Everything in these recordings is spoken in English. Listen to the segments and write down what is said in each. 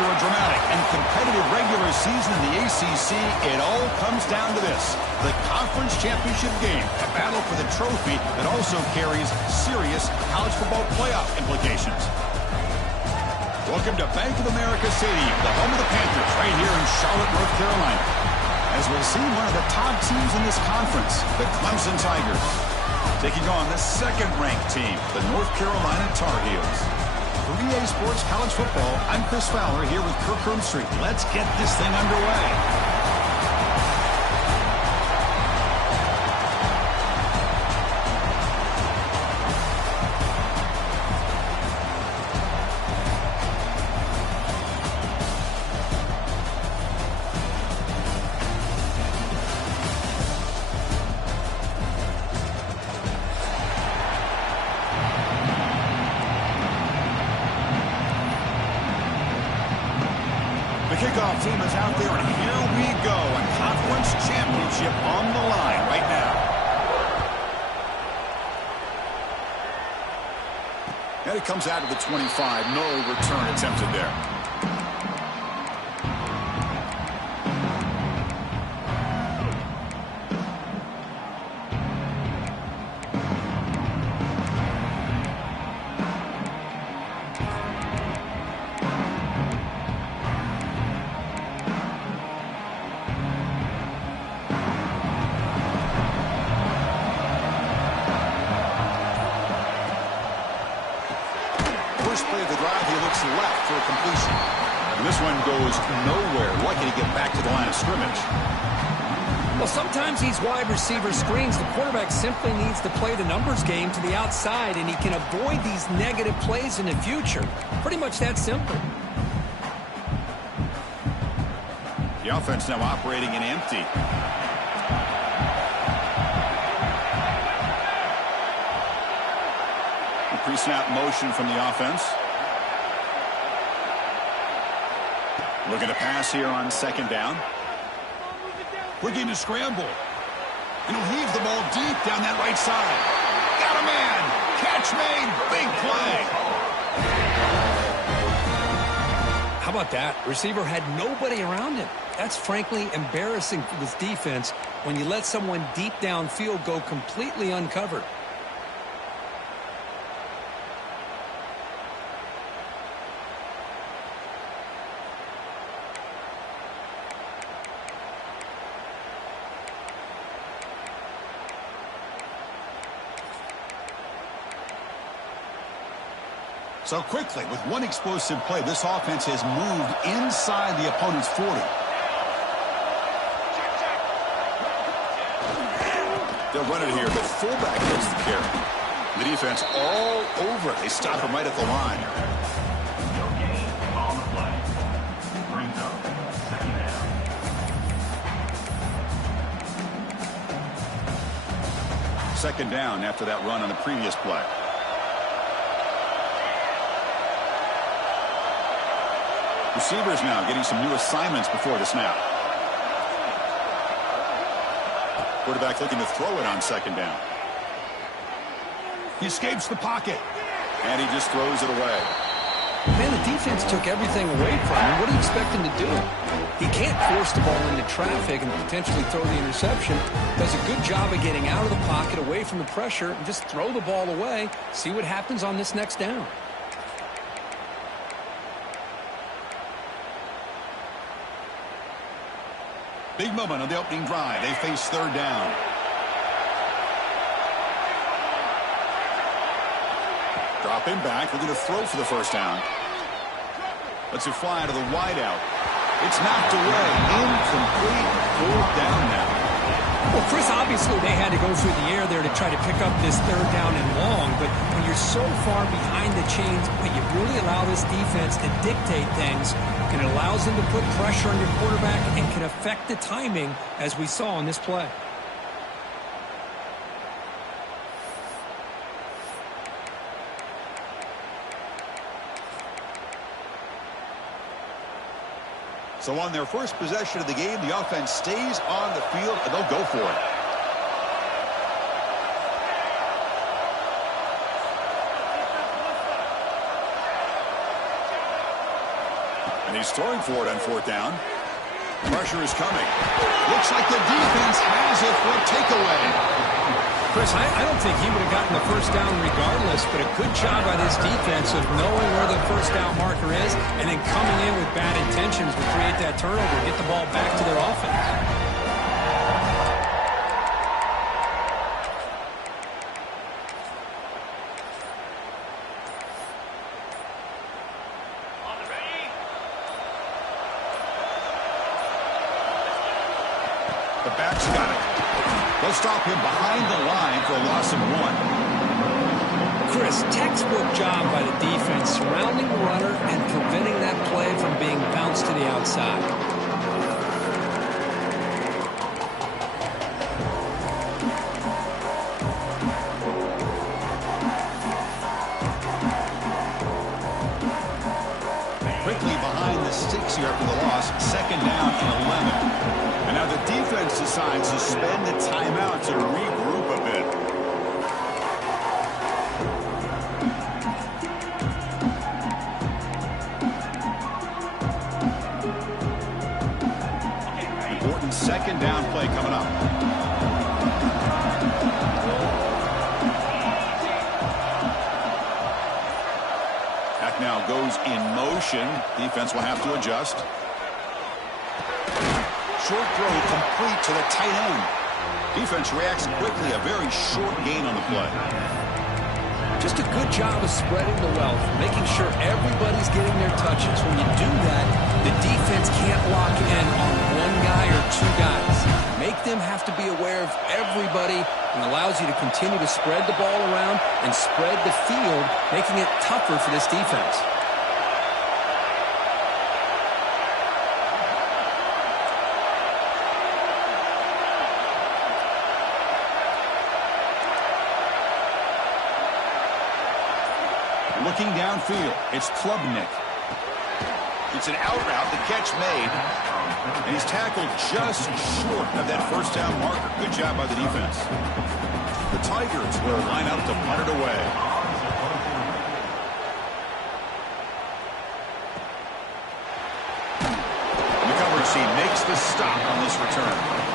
After a dramatic and competitive regular season in the ACC, it all comes down to this: the conference championship game, a battle for the trophy that also carries serious college football playoff implications. Welcome to Bank of America Stadium, the home of the Panthers, right here in Charlotte, North Carolina. As we'll see, one of the top teams in this conference, the Clemson Tigers, taking on the second-ranked team, the North Carolina Tar Heels. For EA Sports College Football, I'm Chris Fowler here with Kirk Street. Let's get this thing underway. Kickoff team is out there, and here we go. A conference championship on the line right now. And it comes out of the 25. No return attempted there. First play of the drive, he looks left for a completion. And this one goes nowhere. Lucky to get back to the line of scrimmage. Well, sometimes these wide receiver screens, the quarterback simply needs to play the numbers game to the outside, and he can avoid these negative plays in the future. Pretty much that simple. The offense now operating in empty. Pre-snap motion from the offense. Looking to pass here on second down. Looking to scramble. And he'll heave the ball deep down that right side. Got a man. Catch made. Big play. How about that? Receiver had nobody around him. That's frankly embarrassing for this defense when you let someone deep downfield go completely uncovered. So quickly, with one explosive play, this offense has moved inside the opponent's 40. They'll run it here, but fullback gets the carry. The defense all over it. They stop him right at the line. Second down after that run on the previous play. Receivers now getting some new assignments before the snap. Quarterback looking to throw it on second down. He escapes the pocket. And he just throws it away. Man, the defense took everything away from him. What do you expect him to do? He can't force the ball into traffic and potentially throw the interception. Does a good job of getting out of the pocket, away from the pressure, and just throw the ball away. See what happens on this next down. Big moment on the opening drive. They face third down. Dropping back, looking to throw for the first down. Lets it fly to the wideout. It's knocked away. Incomplete. Fourth down now. Well, Chris, obviously they had to go through the air there to try to pick up this third down and long, but when you're so far behind the chains, but you really allow this defense to dictate things, and it allows them to put pressure on your quarterback and can affect the timing, as we saw on this play. So on their first possession of the game, the offense stays on the field, and they'll go for it. And he's throwing for it on 4th down. Pressure is coming. Looks like the defense has it for a takeaway. Chris, I don't think he would have gotten the first down regardless, but a good job by this defense of knowing where the first down marker is and then coming in with bad intentions to create that turnover, get the ball back to their offense. The back's got it. They'll stop him behind the line for a loss of 1. Chris, textbook job by the defense surrounding the runner and preventing that play from being bounced to the outside. Quickly behind the sticks here after the loss. 2nd down and 11. And now the defense decides to spend the timeout to regroup a bit. Important 2nd down play coming up. That now goes in motion. Defense will have to adjust. Short throw complete to the tight end. Defense reacts quickly. A very short gain on the play. Just a good job of spreading the wealth, making sure everybody's getting their touches. When you do that, the defense can't lock in on one guy or 2 guys. Make them have to be aware of everybody and allows you to continue to spread the ball around and spread the field, making it tougher for this defense. Looking downfield, it's Klubnik. It's an out route, the catch made, and he's tackled just short of that first down marker. Good job by the defense. The Tigers will line up to punt it away. The coverage team makes the stop on this return.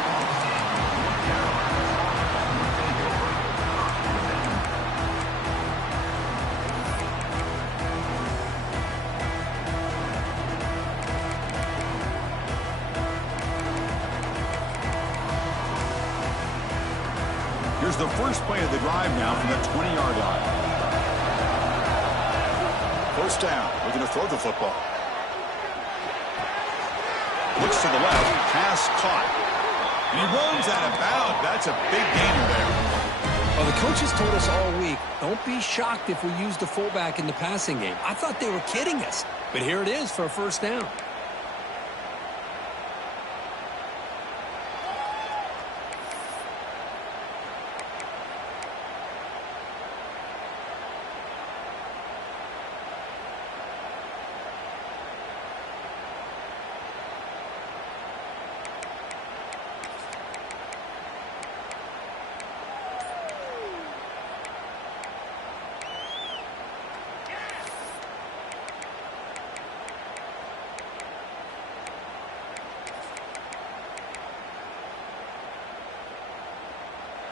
Here's the first play of the drive now from the 20-yard line. 1st down. Looking to throw the football. Looks to the left. Pass caught. And he runs out of bounds. That's a big gainer there. Well, the coaches told us all week, don't be shocked if we use the fullback in the passing game. I thought they were kidding us. But here it is for a 1st down.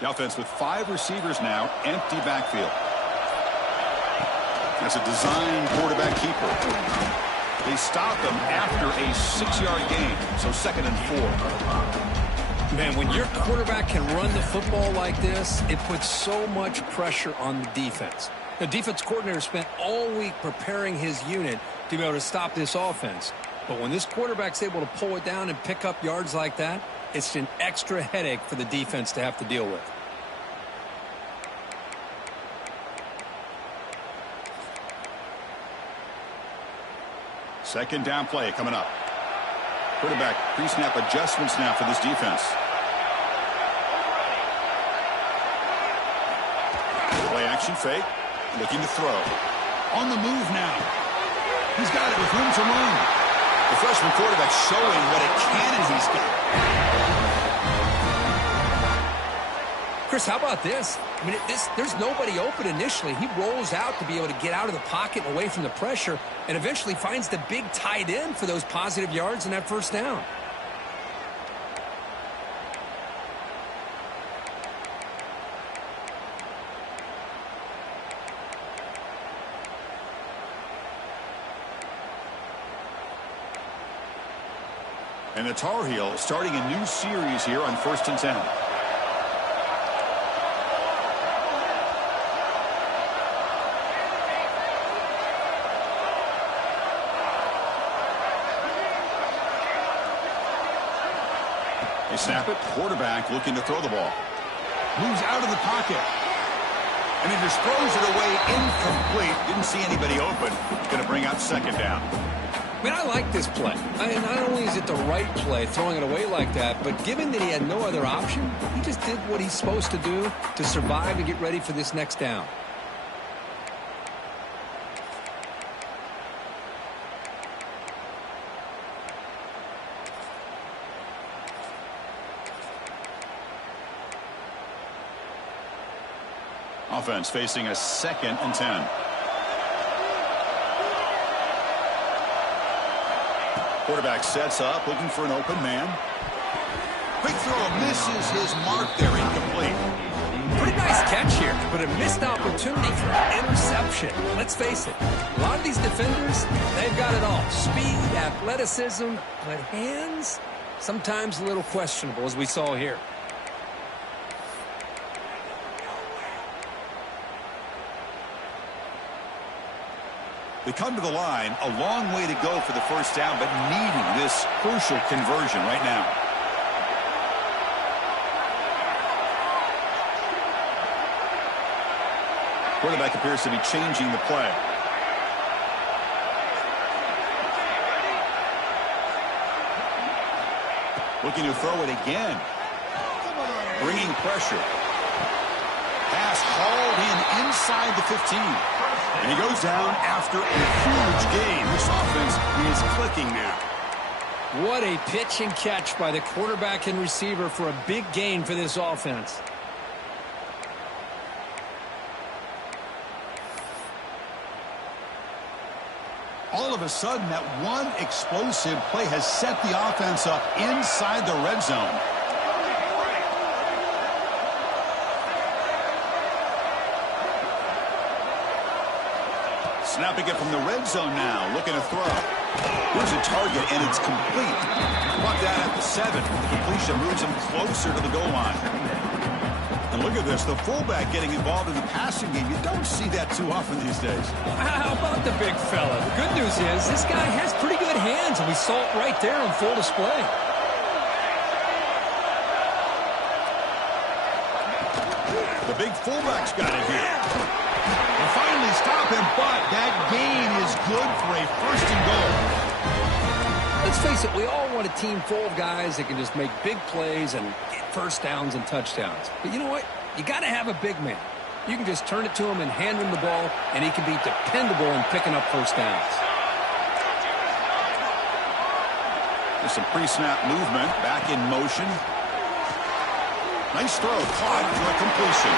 The offense with 5 receivers now, empty backfield. That's a design quarterback keeper. They stop him after a 6-yard gain, so 2nd and 4. Man, when your quarterback can run the football like this, it puts so much pressure on the defense. The defense coordinator spent all week preparing his unit to be able to stop this offense. But when this quarterback's able to pull it down and pick up yards like that, it's an extra headache for the defense to have to deal with. Second down play coming up. Quarterback pre-snap adjustments now for this defense. Play action fake. Looking to throw. On the move now. He's got it with room to run. The freshman quarterback showing what a cannon he's got. Chris, how about this? I mean, there's nobody open initially. He rolls out to be able to get out of the pocket and away from the pressure and eventually finds the big tight end for those positive yards and that first down. And the Tar Heels starting a new series here on 1st and 10. They snap it. Quarterback looking to throw the ball. Moves out of the pocket. And he just throws it away incomplete. Didn't see anybody open. Going to bring out 2nd down. I mean, I like this play. Not only is it the right play, throwing it away like that, but given that he had no other option, he just did what he's supposed to do to survive and get ready for this next down. Offense facing a 2nd and 10. Quarterback sets up, looking for an open man. Quick throw, misses his mark there, incomplete. Pretty nice catch here, but a missed opportunity for an interception. Let's face it, a lot of these defenders, they've got it all. Speed, athleticism, but hands, sometimes a little questionable, as we saw here. They come to the line, a long way to go for the first down, but needing this crucial conversion right now. Quarterback appears to be changing the play. Looking to throw it again. Bringing pressure. Pass hauled in inside the 15. And he goes down after a huge gain. This offense is clicking now. What a pitch and catch by the quarterback and receiver for a big gain for this offense. All of a sudden, that one explosive play has set the offense up inside the red zone. Snapping it from the red zone now, looking to throw. Here's a target, and it's complete. Brought down at the 7. The completion moves him closer to the goal line. And look at this, the fullback getting involved in the passing game. You don't see that too often these days. How about the big fella? The good news is this guy has pretty good hands, and we saw it right there on full display. The big fullback's got it here. And finally stop him, but that gain is good for a 1st and goal. Let's face it, we all want a team full of guys that can just make big plays and get first downs and touchdowns. But you know what? You got to have a big man. You can just turn it to him and hand him the ball, and he can be dependable in picking up first downs. There's some pre-snap movement, back in motion. Nice throw, caught for a completion.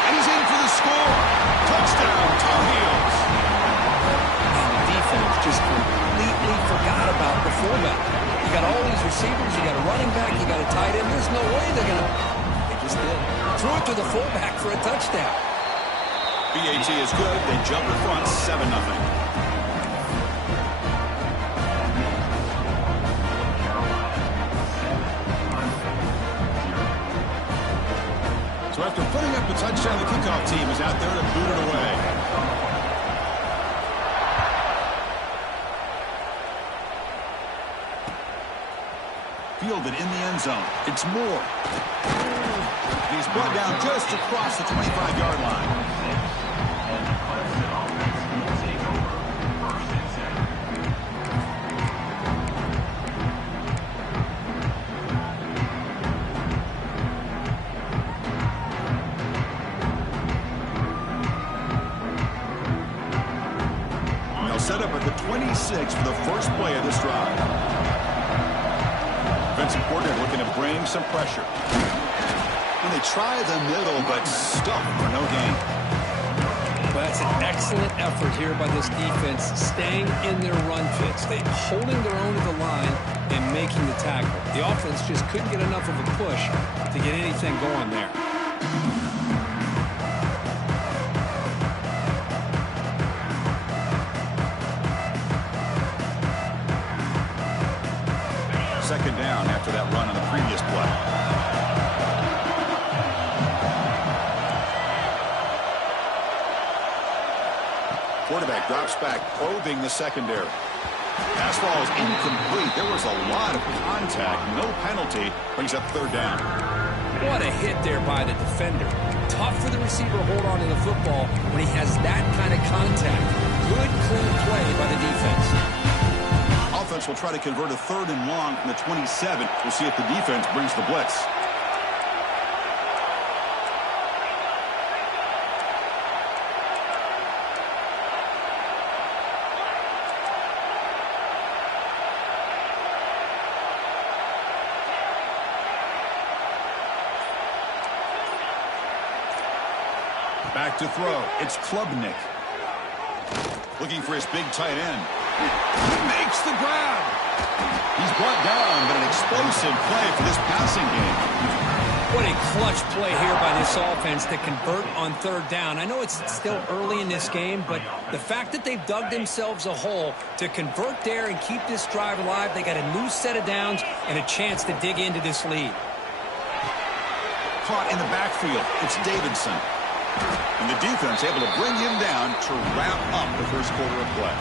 And he's in for the score. Touchdown, Tar Heels. And the defense just completely forgot about the fullback. You got all these receivers, you got a running back, you got a tight end. There's no way they're going to... They just did. Threw it to the fullback for a touchdown. BAT is good. They jump in front, 7-0. So after putting up the touchdown, the kickoff team is out there to boot it away. Fielded in the end zone. It's Moore. He's brought down just across the 25-yard line. Set up at the 26 for the first play of this drive. Defensive coordinator looking to bring some pressure. And they try the middle, but stuck for no gain. Well, that's an excellent effort here by this defense, staying in their run fits. They're holding their own to the line and making the tackle. The offense just couldn't get enough of a push to get anything going there. Second down after that run on the previous play. Quarterback drops back, probing the secondary. Pass ball is incomplete. There was a lot of contact. No penalty. Brings up third down. What a hit there by the defender. Tough for the receiver to hold on to the football when he has that kind of contact. Good, clean play by the defense. Offense will try to convert a third and long from the 27. We'll see if the defense brings the blitz. Back to throw. It's Klubnik. Looking for his big tight end. He makes the grab. He's brought down, but an explosive play for this passing game. What a clutch play here by this offense to convert on third down. I know it's still early in this game, but the fact that they've dug themselves a hole to convert there and keep this drive alive, they got a new set of downs and a chance to dig into this lead. Caught in the backfield. It's Davidson. And the defense able to bring him down to wrap up the first quarter of play.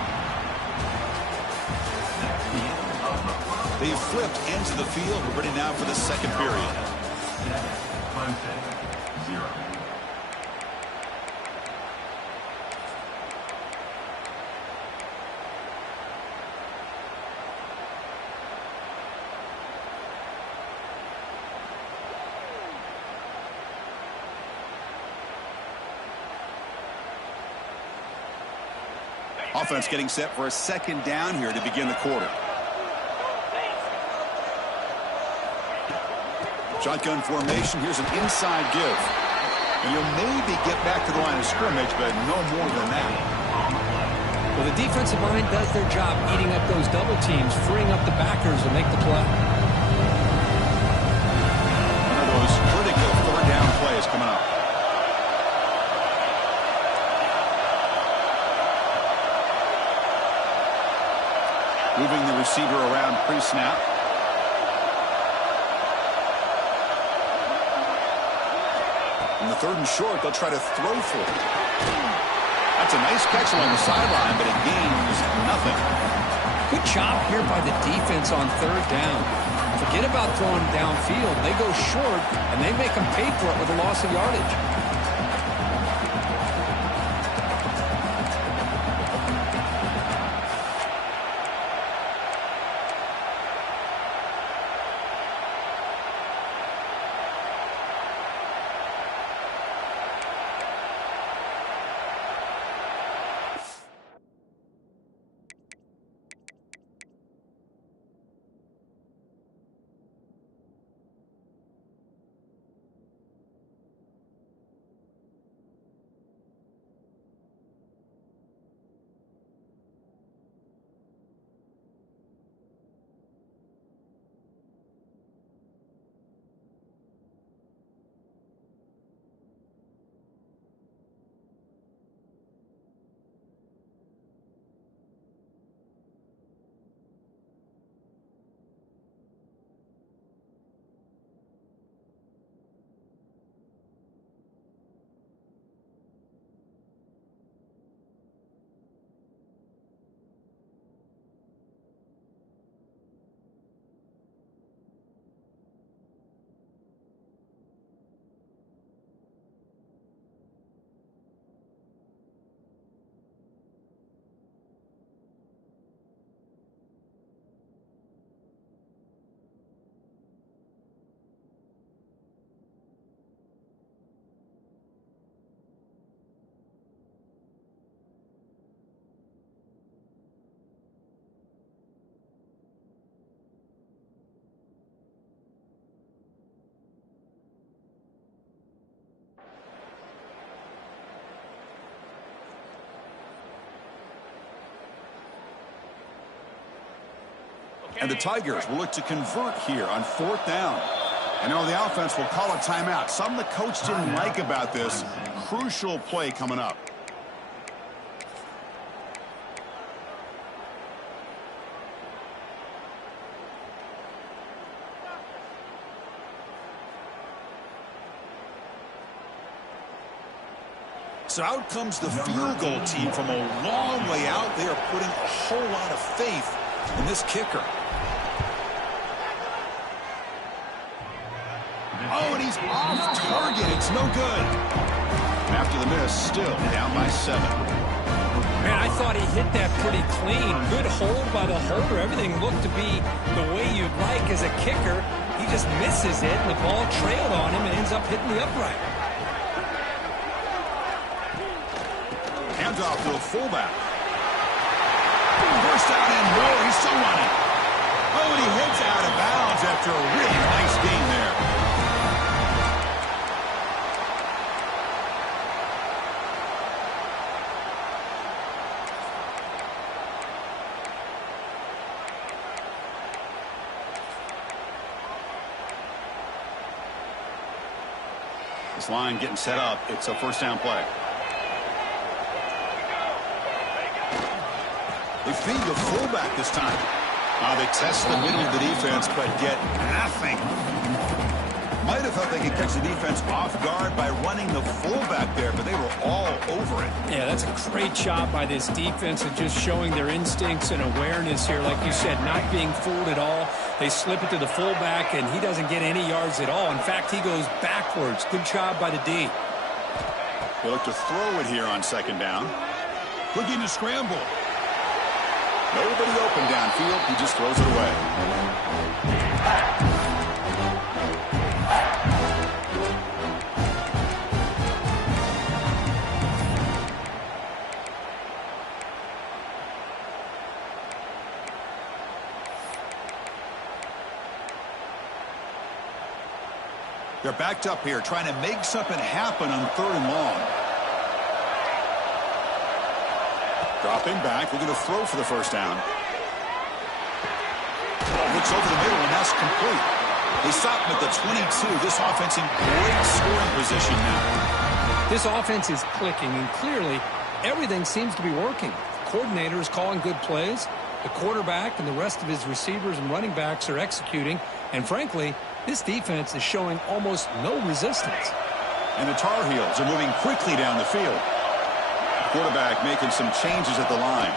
They've flipped into the field. We're ready now for the second period. Clemson, 0. Offense getting set for a second down here to begin the quarter. Shotgun formation. Here's an inside give. And you'll maybe get back to the line of scrimmage, but no more than that. Well, the defensive line does their job eating up those double teams, freeing up the backers to make the play. One of those critical third down plays coming up. Moving the receiver around pre-snap. In the third and short, they'll try to throw for it. That's a nice catch along the sideline, but it gains nothing. Good job here by the defense on third down. Forget about throwing downfield. They go short, and they make them pay for it with a loss of yardage. And the Tigers will look to convert here on 4th down. And now the offense will call a timeout. Something the coach didn't like about this. Crucial play coming up. So out comes the field goal team from a long way out. They are putting a whole lot of faith in this kicker. Oh, and he's off target. It's no good. And after the miss, still down by 7. Man, I thought he hit that pretty clean. Good hold by the holder. Everything looked to be the way you'd like as a kicker. He just misses it, and the ball trailed on him and ends up hitting the upright. Handoff to a fullback. First down and more. He's still running. Oh, and he heads out of bounds after a really nice game there. This line getting set up. It's a first down play. They feed the fullback this time. They test the middle of the defense, but get nothing. Might have thought they could catch the defense off guard by running the fullback there, but they were all over it. Yeah, that's a great job by this defense of just showing their instincts and awareness here. Like you said, not being fooled at all. They slip it to the fullback, and he doesn't get any yards at all. In fact, he goes backwards. Good job by the D. They look to throw it here on 2nd down. Looking to scramble. Nobody open downfield. He just throws it away. They're backed up here, trying to make something happen on 3rd and long. Dropping back, looking to throw for the first down. Looks over the middle, and that's complete. They stop him at the 22. This offense in great scoring position now. This offense is clicking, and clearly everything seems to be working. The coordinator is calling good plays. The quarterback and the rest of his receivers and running backs are executing. And frankly, this defense is showing almost no resistance. And the Tar Heels are moving quickly down the field. Quarterback making some changes at the line.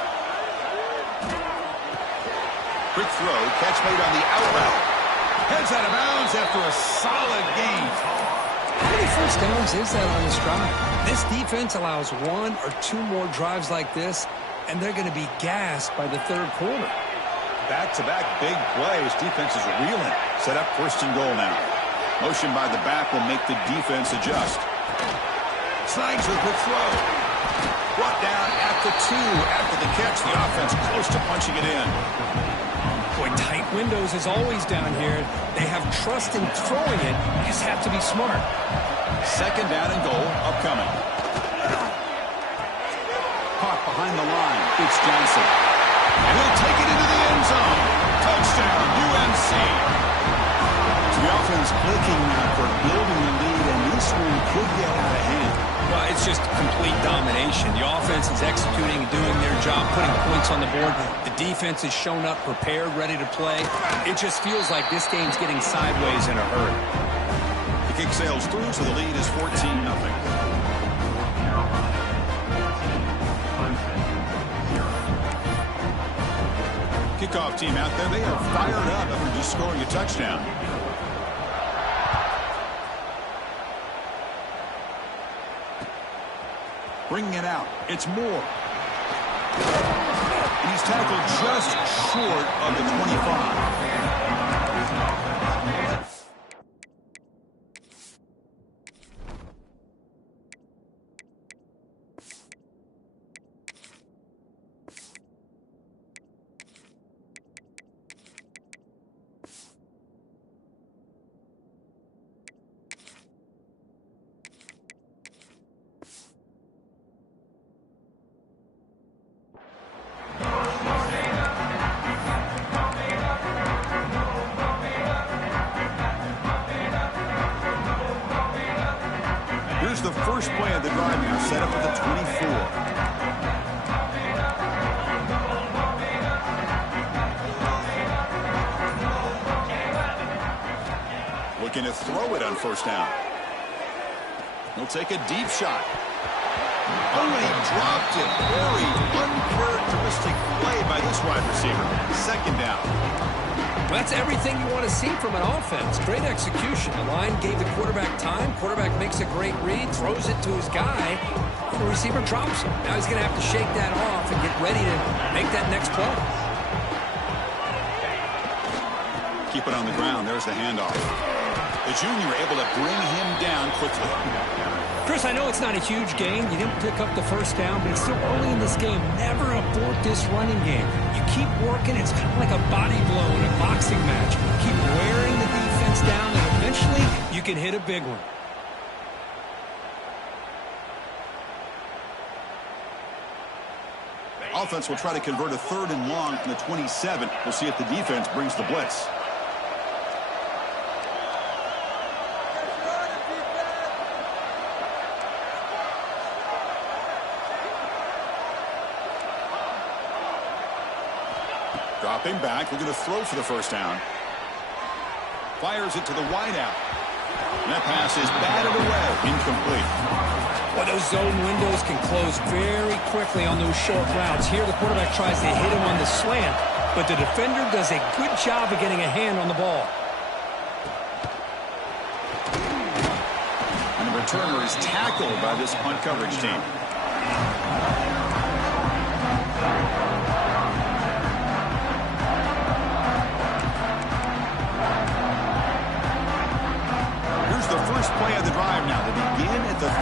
Quick throw, catch made on the out route. Heads out of bounds after a solid gain. How many first downs is that on this drive? This defense allows 1 or 2 more drives like this, and they're going to be gassed by the 3rd quarter. Back-to-back big plays. Defense is reeling. Set up 1st and goal now. Motion by the back will make the defense adjust. Slides with a quick throw. Brought down at the 2 after the catch. The offense close to punching it in. Boy, tight windows as always down here. They have trust in throwing it. You just have to be smart. 2nd down and goal upcoming. Caught behind the line. It's Johnson. And he'll take it into the end zone. Touchdown, UNC. So the offense clicking now for building the lead, and this one could get out of hand. Well, it's just complete domination. The offense is executing and doing their job, putting points on the board. The defense has shown up, prepared, ready to play. It just feels like this game's getting sideways in a hurry. The kick sails through, so the lead is 14-0. Kickoff team out there, they are fired up after just scoring a touchdown. Bringing it out, it's Moore. And he's tackled just short of the 25. first play of the drive now, set up at the 24. Looking to throw it on first down. He'll take a deep shot. Oh, and he dropped it. Very uncharacteristic play by this wide receiver. Second down. Well, that's everything you want to see from an offense. Great execution. The line gave the quarterback time. Quarterback makes a great read, throws it to his guy, and the receiver drops him. Now he's going to have to shake that off and get ready to make that next play. Keep it on the ground. There's the handoff. The junior able to bring him down quickly. Chris, I know it's not a huge gain. You didn't pick up the first down, but it's still early in this game. Never abort this running game. You keep working. It's kind of like a body blow in a boxing match. Keep wearing the defense down, and eventually you can hit a big one. Offense will try to convert a 3rd and long from the 27. We'll see if the defense brings the blitz. Dropping back, looking to throw for the first down. Fires it to the wideout. And that pass is batted away. Incomplete. Well, those zone windows can close very quickly on those short routes. Here, the quarterback tries to hit him on the slant, but the defender does a good job of getting a hand on the ball. And the returner is tackled by this punt coverage team. The first play of the drive now. They begin at the 39.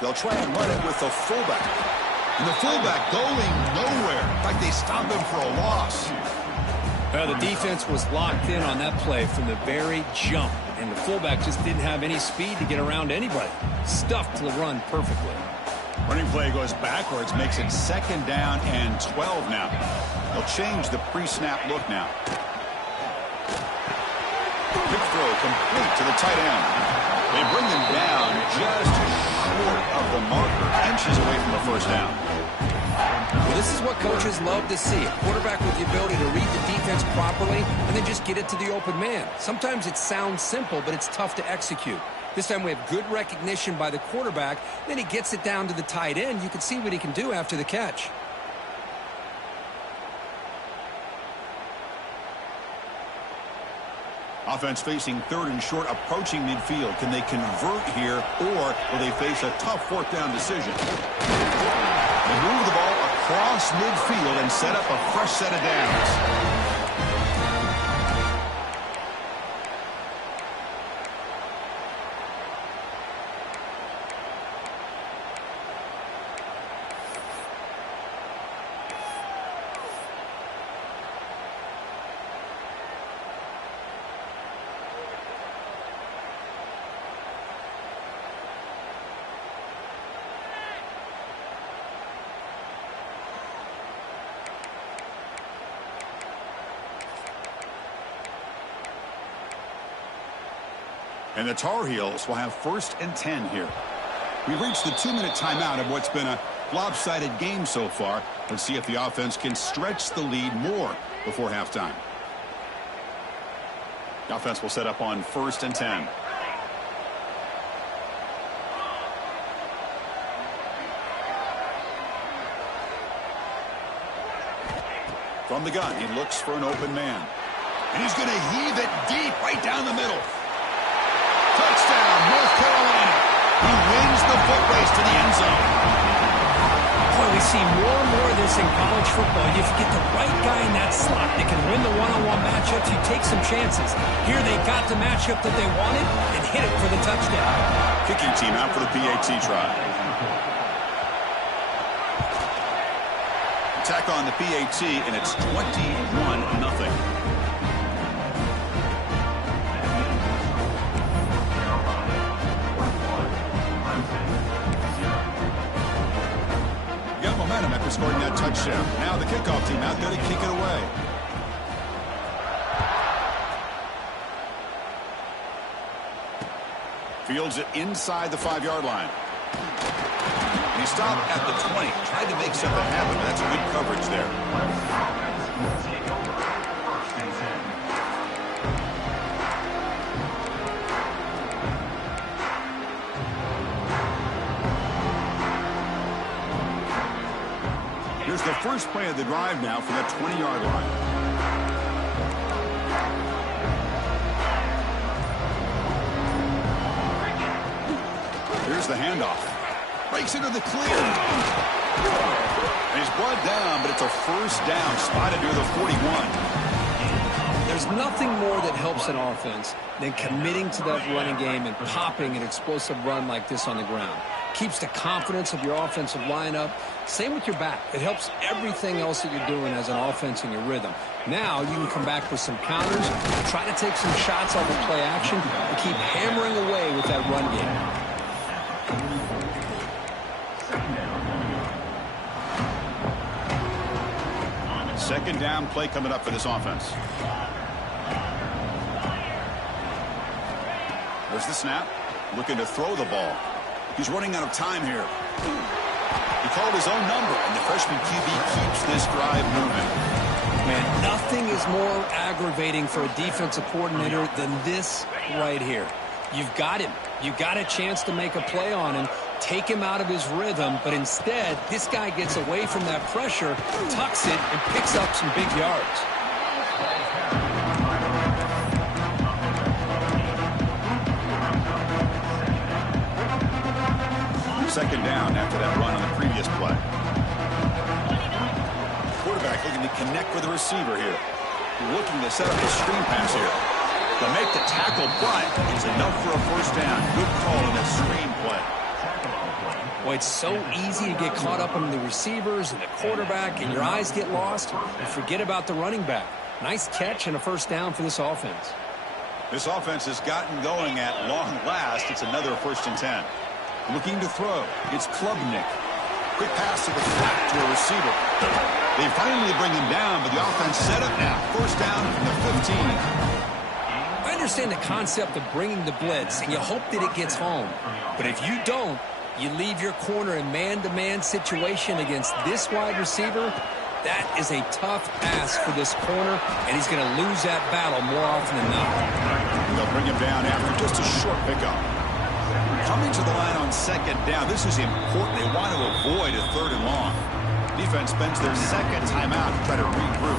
They'll try and run it with the fullback. And the fullback going nowhere. In fact, they stop him for a loss. Well, the defense was locked in on that play from the very jump. And the fullback just didn't have any speed to get around anybody. Stuffed the run perfectly. Running play goes backwards, makes it 2nd down and 12 now. They'll change the pre-snap look now. Quick throw complete to the tight end. They bring them down just short of the marker, inches away from the first down. Well, this is what coaches love to see. A quarterback with the ability to read the defense properly and then just get it to the open man. Sometimes it sounds simple, but it's tough to execute. This time we have good recognition by the quarterback. Then he gets it down to the tight end. You can see what he can do after the catch. Offense facing 3rd and short, approaching midfield. Can they convert here, or will they face a tough 4th down decision? They move the ball across midfield and set up a fresh set of downs. And the Tar Heels will have 1st and 10 here. We've reached the 2-minute timeout of what's been a lopsided game so far. Let's see if the offense can stretch the lead more before halftime. The offense will set up on 1st and 10. From the gun, he looks for an open man. And he's going to heave it deep right down the middle. Touchdown, North Carolina. He wins the foot race to the end zone. Boy, we see more and more of this in college football. If you get the right guy in that slot, they can win the one-on-one matchups. You take some chances. Here they got the matchup that they wanted and hit it for the touchdown. Kicking team out for the PAT try. Attack on the PAT, and it's 21-0. scoring that touchdown. Now the kickoff team out there to kick it away. Fields it inside the 5-yard line. He stopped at the 20. Tried to make something happen, but that's good coverage there. Here's the first play of the drive now from that 20-yard line. Here's the handoff. Breaks into the clear. And he's brought down, but it's a first down. Spotted near the 41. There's nothing more that helps an offense than committing to that running game and popping an explosive run like this on the ground. Keeps the confidence of your offensive lineup. Same with your back. It helps everything else that you're doing as an offense in your rhythm. Now you can come back with some counters, try to take some shots off of play action, and keep hammering away with that run game. Second down play coming up for this offense. There's the snap. Looking to throw the ball. He's running out of time here. He called his own number, and the freshman QB keeps this drive moving. Man, nothing is more aggravating for a defensive coordinator than this right here. You've got him. You've got a chance to make a play on him, take him out of his rhythm, but instead, this guy gets away from that pressure, tucks it, and picks up some big yards. Second down after that run on the previous play. Quarterback looking to connect with the receiver here. Looking to set up a screen pass here. To make the tackle, but it's enough for a first down. Good call in that screen play. Boy, it's so easy to get caught up on the receivers and the quarterback, and your eyes get lost. You forget about the running back. Nice catch and a first down for this offense. This offense has gotten going at long last. It's another 1st and 10. Looking to throw. It's Klubnik. Quick pass to the flat to a receiver. They finally bring him down, but the offense set up now. First down from the 15. I understand the concept of bringing the blitz, and you hope that it gets home. But if you don't, you leave your corner in man-to-man situation against this wide receiver. That is a tough ask for this corner, and he's going to lose that battle more often than not. They'll bring him down after just a short pickup. Coming to the line on second down, this is important. They want to avoid a 3rd and long. Defense spends their second timeout to try to regroup.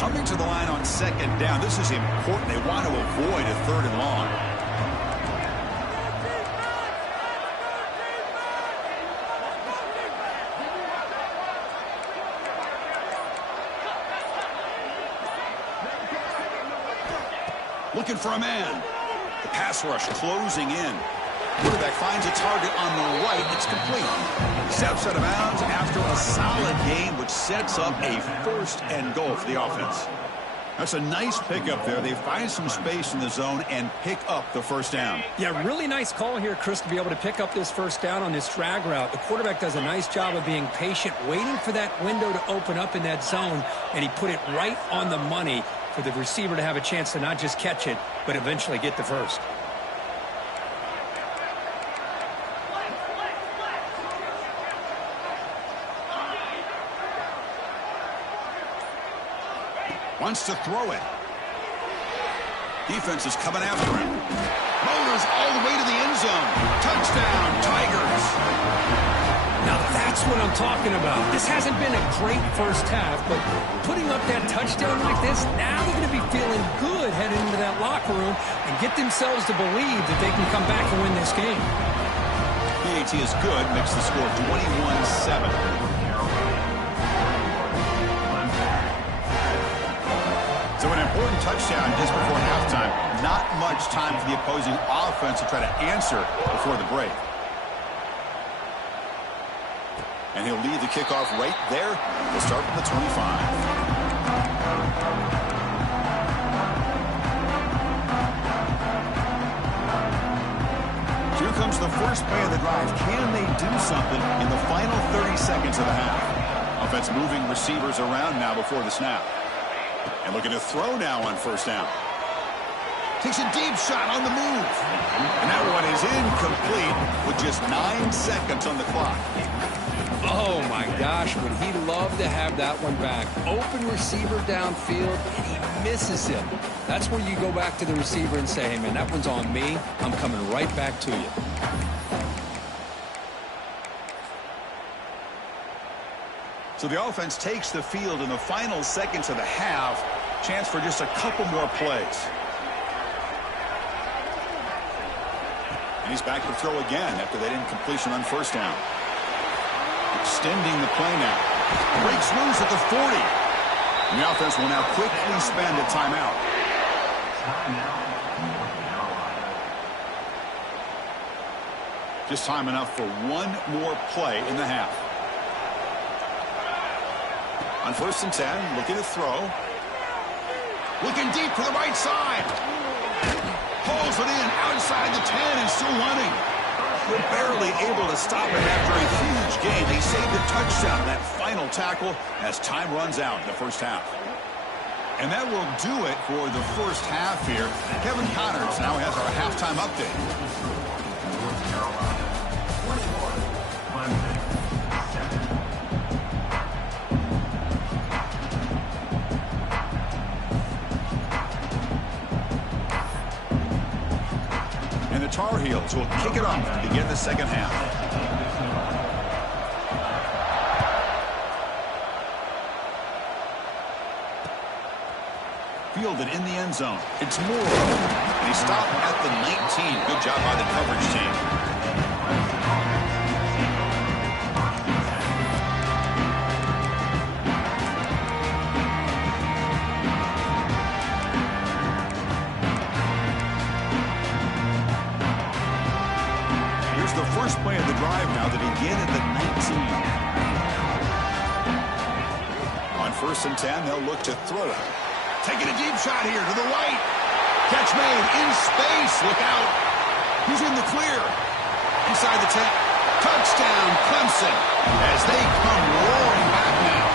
Coming to the line on second down, this is important. They want to avoid a 3rd and long. Looking for a man. The pass rush closing in. Quarterback finds a target on the right. It's complete. Steps out of bounds after a solid game, which sets up a 1st and goal for the offense. That's a nice pickup there. They find some space in the zone and pick up the first down. Yeah, really nice call here, Chris, to be able to pick up this first down on this drag route. The quarterback does a nice job of being patient, waiting for that window to open up in that zone, and he put it right on the money for the receiver to have a chance to not just catch it, but eventually get the first. Wants to throw it. Defense is coming after him. Motors all the way to the end zone. Touchdown, Tigers. Now that's what I'm talking about. This hasn't been a great first half, but putting up that touchdown like this, now they're going to be feeling good heading into that locker room and get themselves to believe that they can come back and win this game. PAT is good, makes the score 21-7. So an important touchdown just before halftime. Not much time for the opposing offense to try to answer before the break. And he'll lead the kickoff right there. We'll start from the 25. comes the first play of the drive. Can they do something in the final 30 seconds of the half? Offense moving receivers around now before the snap. And looking to throw now on first down. Takes a deep shot on the move. And that one is incomplete with just 9 seconds on the clock. Oh, my gosh, would he love to have that one back. Open receiver downfield, and he misses him. That's where you go back to the receiver and say, hey, man, that one's on me. I'm coming right back to you. So the offense takes the field in the final seconds of the half. Chance for just a couple more plays. And he's back to throw again after that incompletion on first down. Extending the play now. Breaks loose at the 40. And the offense will now quickly spend a timeout. Just time enough for one more play in the half. On first and 10, looking to throw. Looking deep to the right side. Pulls it in outside the 10 and still running. Barely able to stop it after a huge gain. They saved a touchdown, that final tackle, as time runs out in the first half. And that will do it for the first half here. Kevin Connors now has our halftime update. And the Tar Heels will kick it off to begin the second half. Fielded in the end zone. It's Moore. And he stopped at the 19. Good job by the coverage team. Here's the first play of the drive now to begin at the 19. On first and 10, they'll look to throw it. Taking a deep shot here to the right. Catch made in space. Look out. He's in the clear. Inside the 10. Touchdown, Clemson. As they come roaring back now.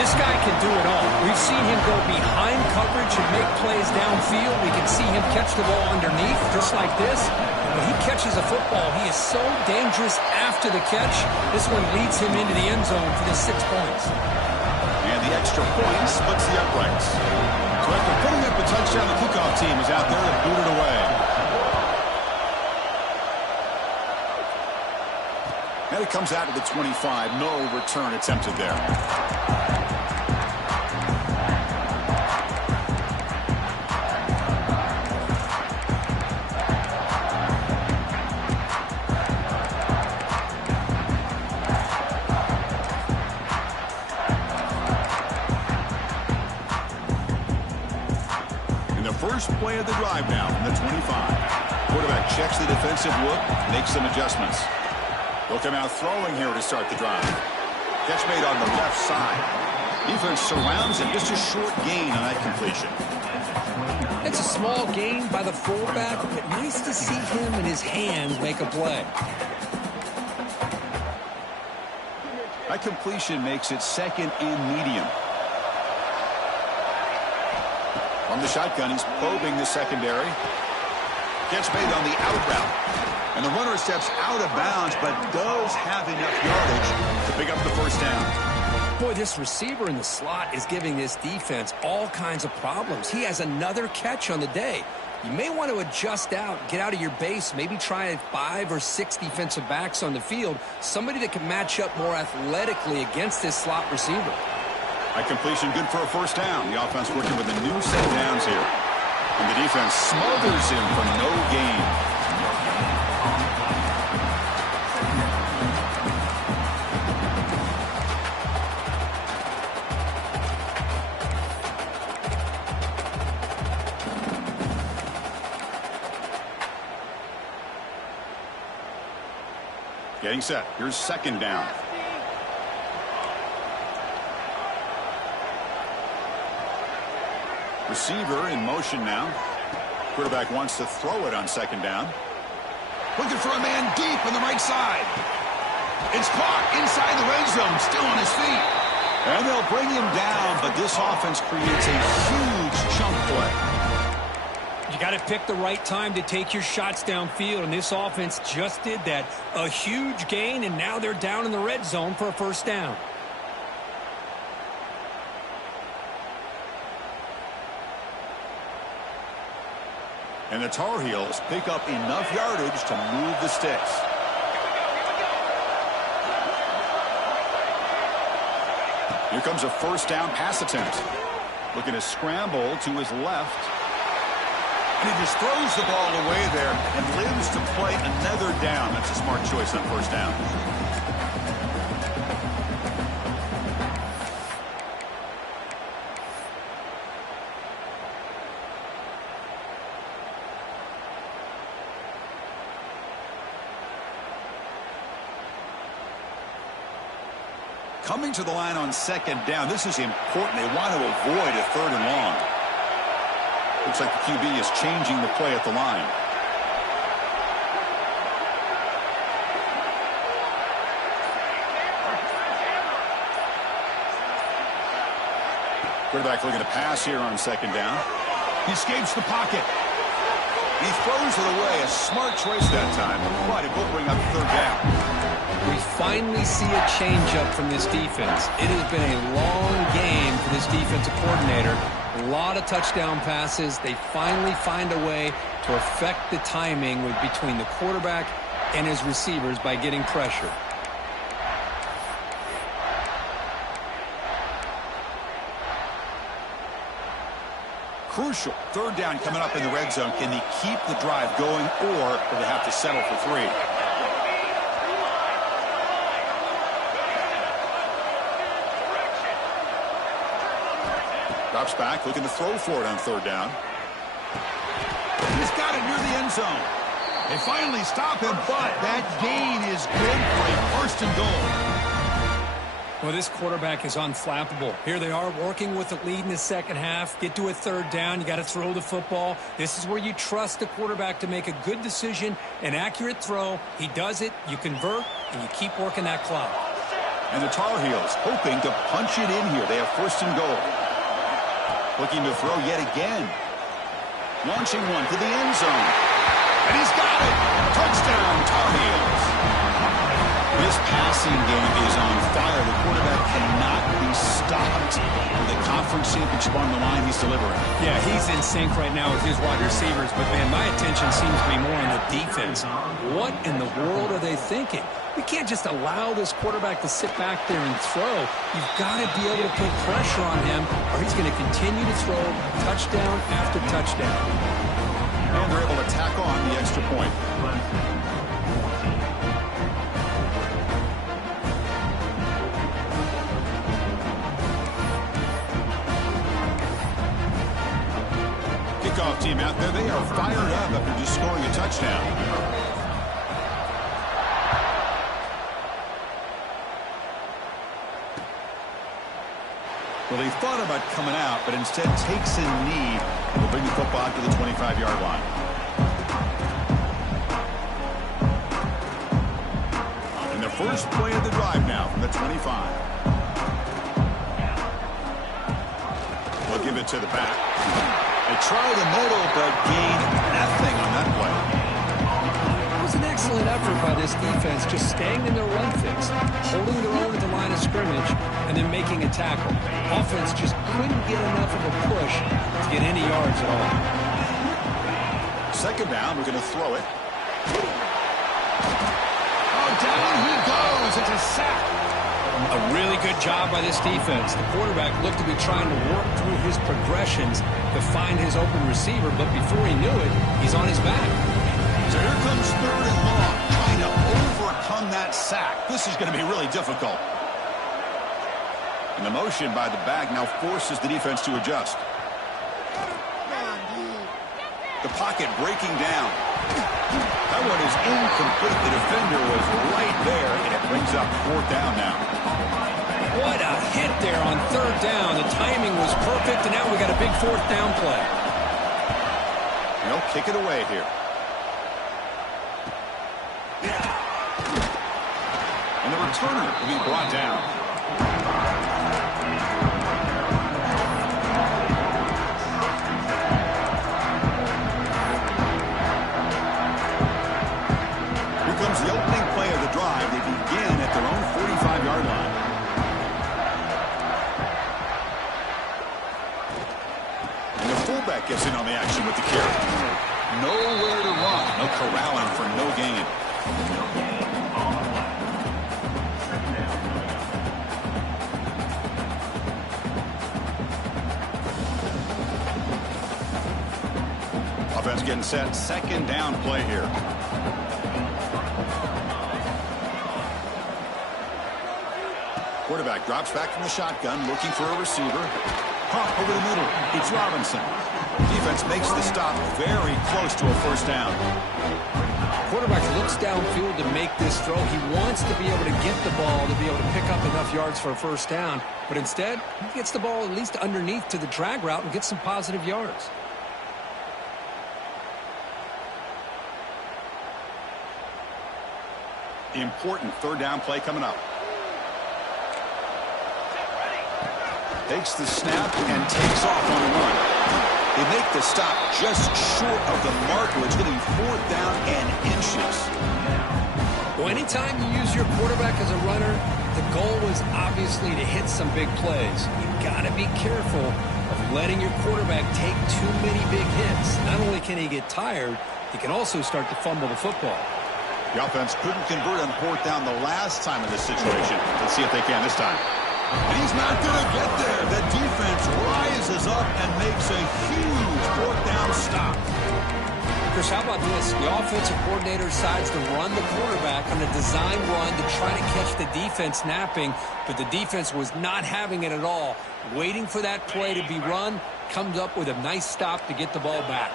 This guy can do it all. We've seen him go behind coverage and make plays downfield. We can see him catch the ball underneath, just like this. When he catches a football, he is so dangerous after the catch. This one leads him into the end zone for the 6 points. And the extra point splits the uprights. So after putting up a touchdown, the kickoff team is out there to boot it away. And it comes out to the 25. No return attempted there. First play of the drive now from the 25. Quarterback checks the defensive look, makes some adjustments. They'll come out throwing here to start the drive. Catch made on the left side. Defense surrounds him. Just a short gain on that completion. It's a small gain by the fullback, but nice to see him and his hands make a play. That completion makes it second and medium. On the shotgun, he's probing the secondary. Gets made on the out route. And the runner steps out of bounds, but does have enough yardage to pick up the first down. Boy, this receiver in the slot is giving this defense all kinds of problems. He has another catch on the day. You may want to adjust out, get out of your base, maybe try 5 or 6 defensive backs on the field, somebody that can match up more athletically against this slot receiver. That completion good for a first down. The offense working with a new set of downs here. And the defense smothers him for no gain. Getting set. Here's second down. Receiver in motion now. Quarterback wants to throw it on second down. Looking for a man deep on the right side. It's caught inside the red zone, still on his feet. And they'll bring him down, but this offense creates a huge chunk play. You got to pick the right time to take your shots downfield, and this offense just did that. A huge gain, and now they're down in the red zone for a first down. And the Tar Heels pick up enough yardage to move the sticks. Here comes a first down pass attempt. Looking to scramble to his left. And he just throws the ball away there and lives to play another down. That's a smart choice on first down. Coming to the line on second down, this is important. They want to avoid a third and long. Looks like the QB is changing the play at the line. Quarterback looking to pass here on second down. He escapes the pocket. He throws it away. A smart choice that time. But it will bring up third down. We finally see a change-up from this defense. It has been a long game for this defensive coordinator. A lot of touchdown passes. They finally find a way to affect the timing between the quarterback and his receivers by getting pressure. Crucial. Third down coming up in the red zone. Can they keep the drive going, or will they have to settle for three? Drops back, looking to throw for it on third down. He's got it near the end zone. They finally stop him, but that gain is good for a first and goal. Well, this quarterback is unflappable. Here they are working with the lead in the second half. Get to a third down. You got to throw the football. This is where you trust the quarterback to make a good decision, an accurate throw. He does it, you convert, and you keep working that clock. And the Tar Heels hoping to punch it in here. They have first and goal. Looking to throw yet again. Launching one to the end zone. And he's got it. Touchdown, Tar Heels. This passing game is on fire. The quarterback cannot be stopped. With the conference championship on the line, he's delivering. Yeah, he's in sync right now with his wide receivers. But, man, my attention seems to be more on the defense. What in the world are they thinking? We can't just allow this quarterback to sit back there and throw. You've got to be able to put pressure on him, or he's going to continue to throw touchdown after touchdown. And they're able to tack on the extra point. Kickoff team out there. They are fired up after just scoring a touchdown. Well, he thought about coming out, but instead takes a knee and will bring the football out to the 25-yard line. And the first play of the drive now from the 25. We'll give it to the back. They try the middle, but gain nothing on that play. It was an excellent effort by this defense, just staying in their run fix, holding their own at the line of scrimmage, and then making a tackle. Offense just couldn't get enough of a push to get any yards at all. Second down, we're going to throw it. Oh, down he goes. It's a sack. A really good job by this defense. The quarterback looked to be trying to work through his progressions to find his open receiver, but before he knew it, he's on his back. So here comes third and long, trying to overcome that sack. This is going to be really difficult. And the motion by the back now forces the defense to adjust. The pocket breaking down. That one is incomplete. The defender was right there, and it brings up fourth down now. What a hit there on third down. The timing was perfect, and now we got a big fourth down play. They'll kick it away here. And the returner will be brought down. Here comes the opening play of the drive. They begin at their own 45-yard line. And the fullback gets in on the action with the carry. Nowhere to run. No corralling for no gain. Offense getting set. Second down play here. Quarterback drops back from the shotgun, looking for a receiver. Pop over the middle. It's Robinson. Defense makes the stop very close to a first down. Quarterback looks downfield to make this throw. He wants to be able to get the ball to be able to pick up enough yards for a first down. But instead, he gets the ball at least underneath to the drag route and gets some positive yards. Important third down play coming up. Takes the snap and takes off on the run. They make the stop just short of the marker. It's going to be fourth down and inches. Well, anytime you use your quarterback as a runner, the goal was obviously to hit some big plays. You've got to be careful of letting your quarterback take too many big hits. Not only can he get tired, he can also start to fumble the football. The offense couldn't convert on fourth down the last time in this situation. Let's see if they can this time. And he's not going to get there. The defense rises up and makes a huge fourth down stop. Chris, how about this? The offensive coordinator decides to run the quarterback on a design run to try to catch the defense napping, but the defense was not having it at all. Waiting for that play to be run, comes up with a nice stop to get the ball back.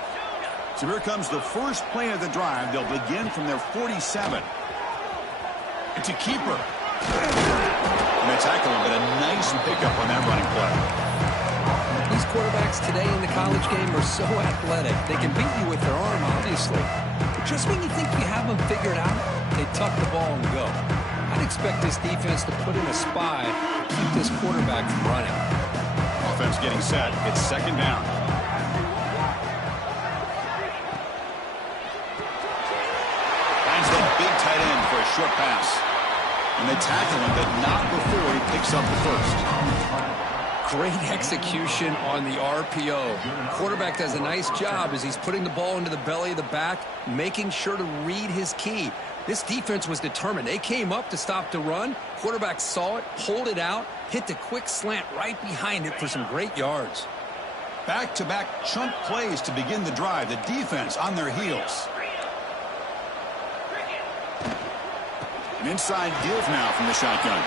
So here comes the first play of the drive. They'll begin from their 47. It's a keeper. And they tackle him, but a nice pickup on that running play. These quarterbacks today in the college game are so athletic. They can beat you with their arm, obviously. But just when you think you have them figured out, they tuck the ball and go. I'd expect this defense to put in a spy to keep this quarterback from running. Offense getting set. It's second down. That big tight end for a short pass. And they tackle him, but not before he picks up the first. Great execution on the RPO. Quarterback does a nice job as he's putting the ball into the belly of the back, making sure to read his key. This defense was determined. They came up to stop the run. Quarterback saw it, pulled it out, hit the quick slant right behind it for some great yards. Back-to-back chunk plays to begin the drive. The defense on their heels. An inside give now from the shotgun.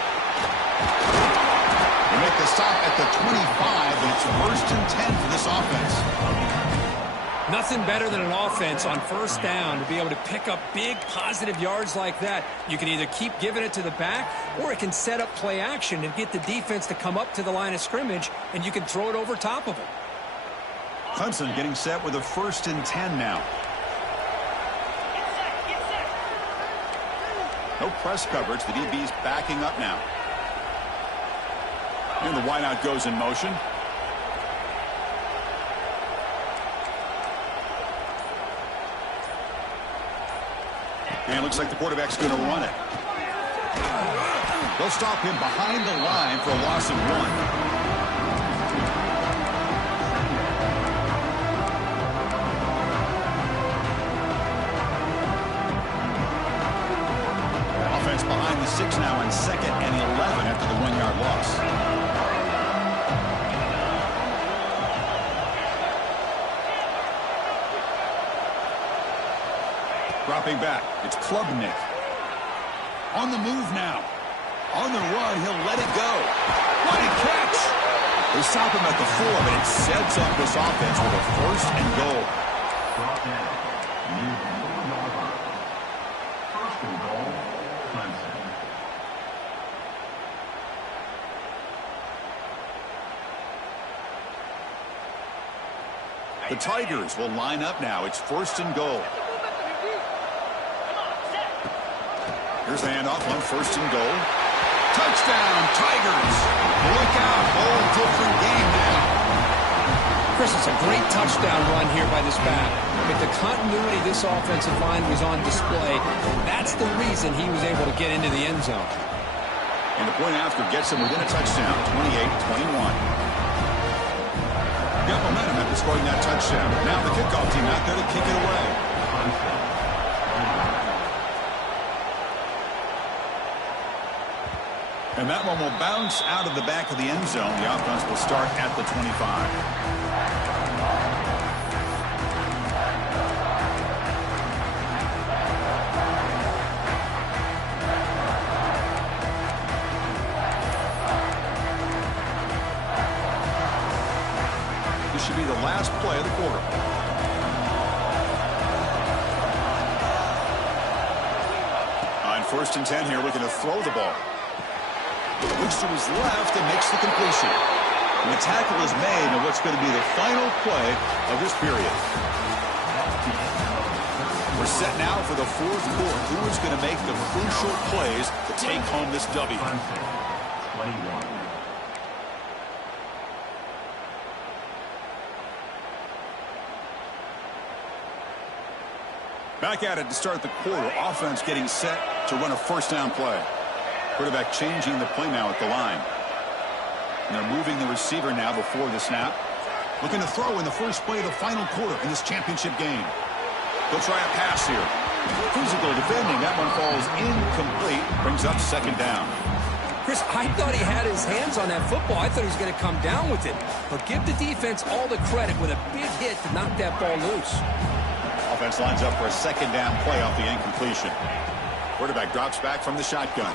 They make the stop at the 25, and it's 1st and 10 for this offense. Nothing better than an offense on first down to be able to pick up big positive yards like that. You can either keep giving it to the back, or it can set up play action and get the defense to come up to the line of scrimmage, and you can throw it over top of them. Clemson getting set with a 1st and 10 now. No press coverage. The DB's backing up now. And the wideout goes in motion. And it looks like the quarterback's going to run it. They'll stop him behind the line for a loss of 1. Behind the 6 now on 2nd and 11 after the 1-yard loss. Dropping back, it's Klubnik. On the move now. On the run, he'll let it go. What a catch! They stop him at the 4, but it sets up this offense with a 1st and goal. Brought down. New 4-yard line. 1st and goal. Clemson. The Tigers will line up now. It's 1st and goal. Here's the handoff on 1st and goal. Touchdown, Tigers. Look out, whole different game now. Chris, it's a great touchdown run here by this back. But the continuity of this offensive line was on display. That's the reason he was able to get into the end zone. And the point after gets him within a touchdown, 28-21. Got momentum after scoring that touchdown. Now the kickoff team out there to kick it away. And that one will bounce out of the back of the end zone. The offense will start at the 25. This should be the last play of the quarter. On 1st and 10 here, looking to throw the ball. Looks to his left and makes the completion. And the tackle is made on what's going to be the final play of this period. We're set now for the 4th quarter. Who is going to make the crucial plays to take home this W? 21. Back at it to start the quarter. Offense getting set to run a 1st down play. Quarterback changing the play now at the line. And they're moving the receiver now before the snap. Looking to throw in the first play of the final quarter in this championship game. They'll try a pass here. Physical defending. That one falls incomplete. Brings up 2nd down. Chris, I thought he had his hands on that football. I thought he was going to come down with it. But give the defense all the credit with a big hit to knock that ball loose. Offense lines up for a 2nd down play off the incompletion. Quarterback drops back from the shotgun.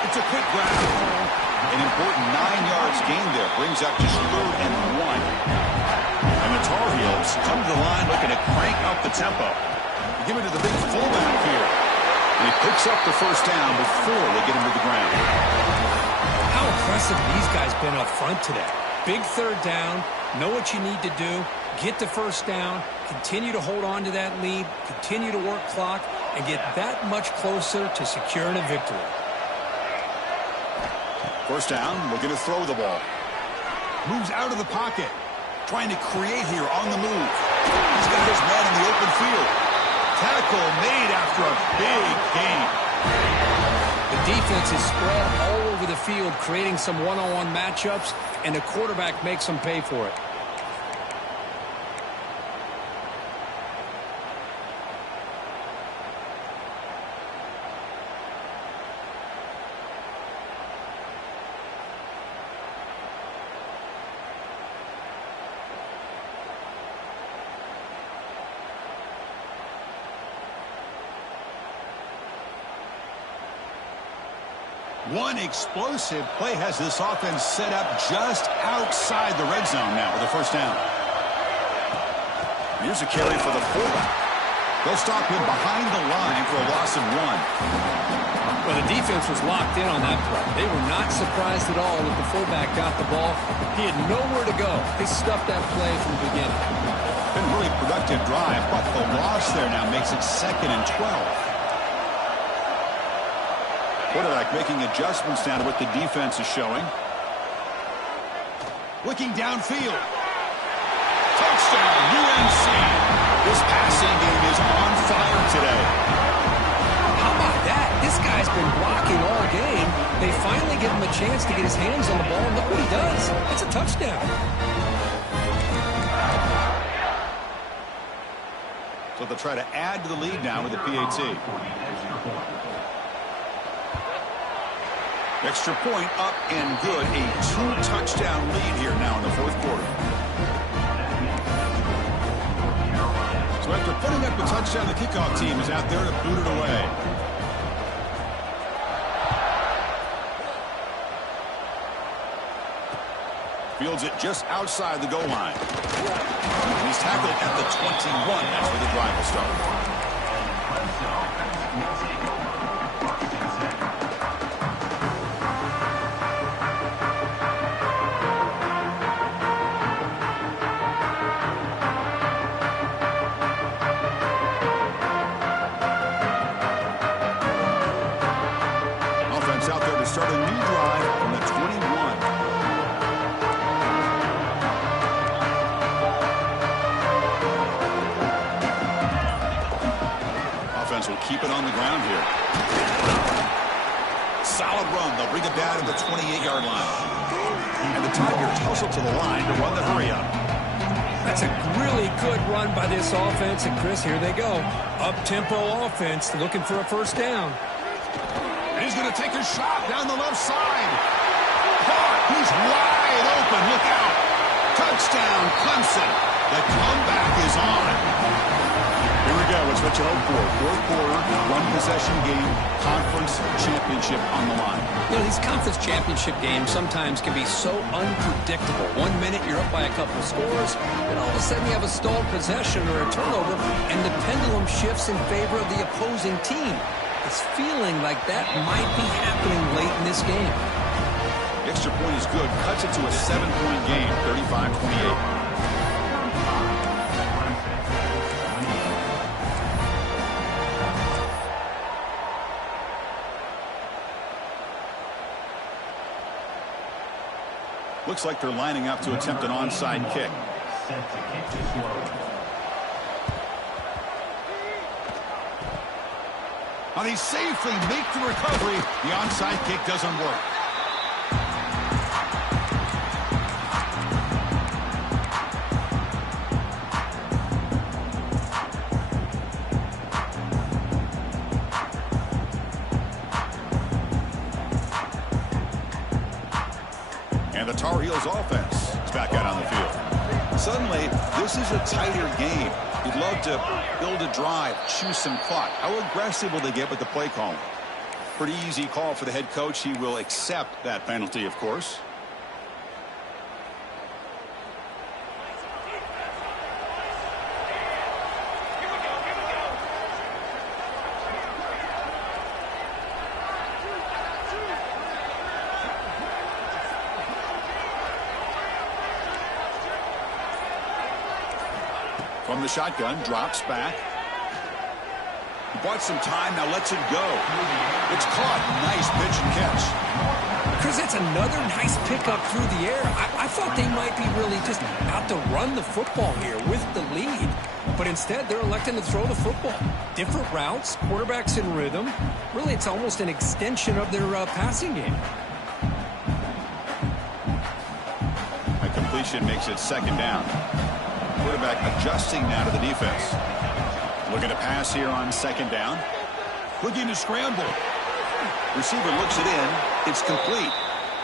It's a quick grab. An important 9 yards gain there. Brings up just 3rd and 1. And the Tar Heels come to the line looking to crank up the tempo. They give it to the big fullback here. And he picks up the 1st down before they get him to the ground. How impressive these guys been up front today. Big 3rd down. Know what you need to do. Get the 1st down. Continue to hold on to that lead. Continue to work clock. And get that much closer to securing a victory. 1st down, looking to throw the ball. Moves out of the pocket. Trying to create here on the move. He's got his man in the open field. Tackle made after a big gain. The defense is spread all over the field, creating some one-on-one matchups, and the quarterback makes them pay for it. One explosive play has this offense set up just outside the red zone now with a 1st down. Here's a carry for the fullback. They'll stop him behind the line for a loss of 1. Well, the defense was locked in on that play. They were not surprised at all that the fullback got the ball. He had nowhere to go. They stuffed that play from the beginning. Been a really productive drive, but the loss there now makes it 2nd and 12. Quarterback making adjustments down to what the defense is showing. Looking downfield. Touchdown, UNC. This passing game is on fire today. How about that? This guy's been blocking all game. They finally give him a chance to get his hands on the ball. Look what he does. It's a touchdown. So they'll try to add to the lead now with the PAT. Extra point up and good. A 2-touchdown lead here now in the 4th quarter. So after putting up the touchdown, the kickoff team is out there to boot it away. Fields it just outside the goal line. He's tackled at the 21. That's where the drive will start. start a new drive from the 21. Offense will keep it on the ground here. Solid run. They'll bring it down to the 28-yard line. And the Tigers hustle to the line to run the hurry-up. That's a really good run by this offense. And, Chris, here they go. Up-tempo offense looking for a first down. And he's going to take a shot down the left side. Caught. He's wide open. Look out. Touchdown, Clemson. The comeback is on. Here we go. It's what you hope for. Fourth quarter, one possession game, conference championship on the line. You know, these conference championship games sometimes can be so unpredictable. 1 minute you're up by a couple of scores, then all of a sudden you have a stalled possession or a turnover, and the pendulum shifts in favor of the opposing team. It's feeling like that might be happening late in this game. The extra point is good. Cuts it to a 7-point game, 35-28. Looks like they're lining up to attempt an onside kick. Now they safely make the recovery. The onside kick doesn't work. And the Tar Heels offense is back out on the field. Suddenly, this is a tighter game. You'd love to build a drive, choose some clock. How aggressive will they get with the play call? Pretty easy call for the head coach. He will accept that penalty, of course. From the shotgun, drops back. He bought some time, now lets it go. It's caught. Nice pitch and catch. Chris, that's another nice pickup through the air. I thought they might be really just out to run the football here with the lead. But instead, they're electing to throw the football. Different routes, quarterbacks in rhythm. Really, it's almost an extension of their passing game. A completion makes it second down. Quarterback adjusting now to the defense. Looking to pass here on second down. Looking to scramble. Receiver looks it in. It's complete.